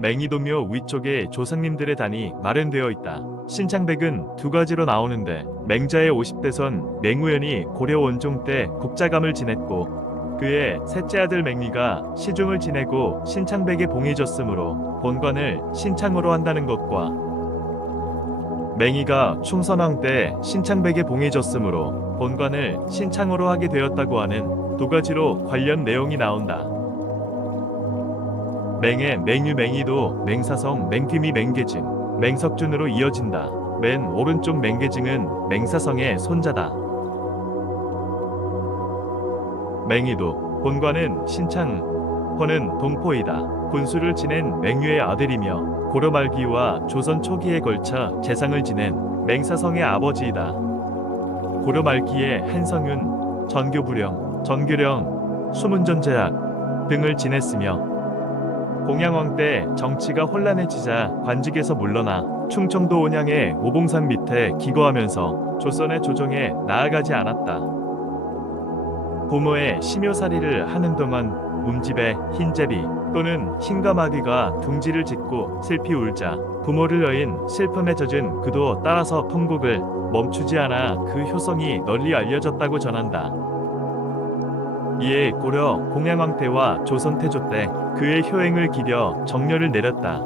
맹이도묘 위쪽에 조상님들의 단이 마련되어 있다. 신창백은 두 가지로 나오는데 맹자의 50대선 맹우연이 고려 원종 때 국자감을 지냈고 그의 셋째 아들 맹리가 시중을 지내고 신창백에 봉이 졌으므로 본관을 신창으로 한다는 것과 맹이가 충선왕 때 신창백에 봉이 졌으므로 본관을 신창으로 하게 되었다고 하는 두 가지로 관련 내용이 나온다. 맹의 맹유 맹이도 맹사성 맹팀이 맹계증 맹석준으로 이어진다. 맨 오른쪽 맹계증은 맹사성의 손자다. 맹이도 본관은 신창 호는 동포이다. 군수를 지낸 맹유의 아들이며 고려 말기와 조선 초기에 걸쳐 재상을 지낸 맹사성의 아버지이다. 고려 말기에 한성윤, 전교부령, 전교령, 수문전제학 등을 지냈으며 공양왕 때 정치가 혼란해지자 관직에서 물러나 충청도 온양의 오봉산 밑에 기거하면서 조선의 조정에 나아가지 않았다. 부모의 심효살이를 하는 동안 몸집에 흰제비 또는 흰가마귀가 둥지를 짓고 슬피 울자 부모를 여인 슬픔에 젖은 그도 따라서 통곡을 멈추지 않아 그 효성이 널리 알려졌다고 전한다. 이에 고려 공양왕 때와 조선 태조 때 그의 효행을 기려 정렬을 내렸다.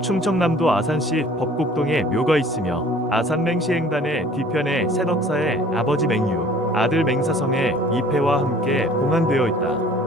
충청남도 아산시 법곡동에 묘가 있으며 아산맹시행단의 뒤편에 새덕사의 아버지 맹유, 아들 맹사성의 이패와 함께 봉안되어 있다.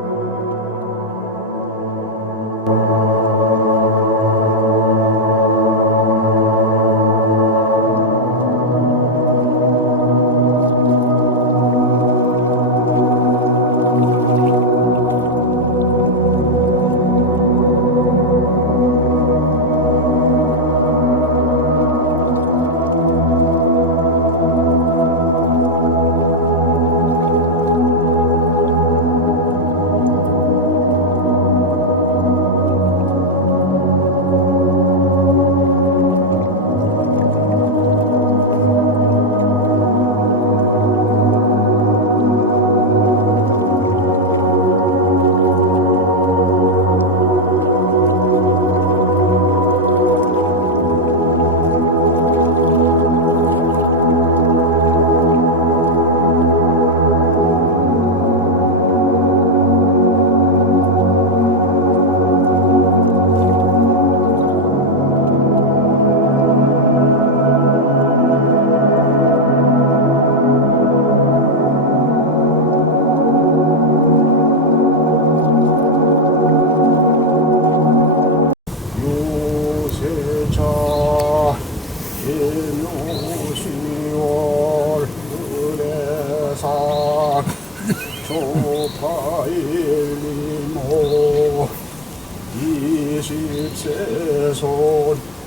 십세손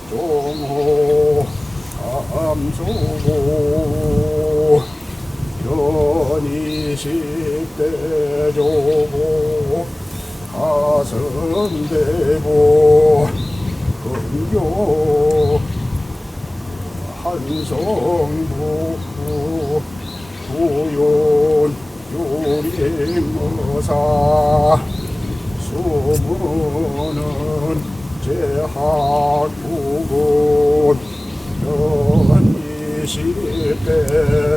종호 암소고 연이십대조고 가선대고 금교 한성부 구yon 요림어사 수문은 제학국은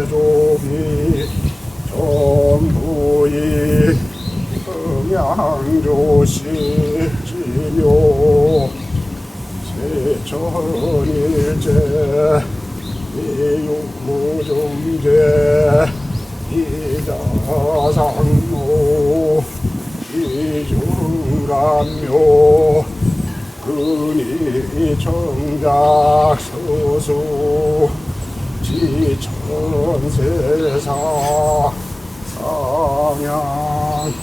정부이 주라며 그니 정작 소수, 지천세사 상양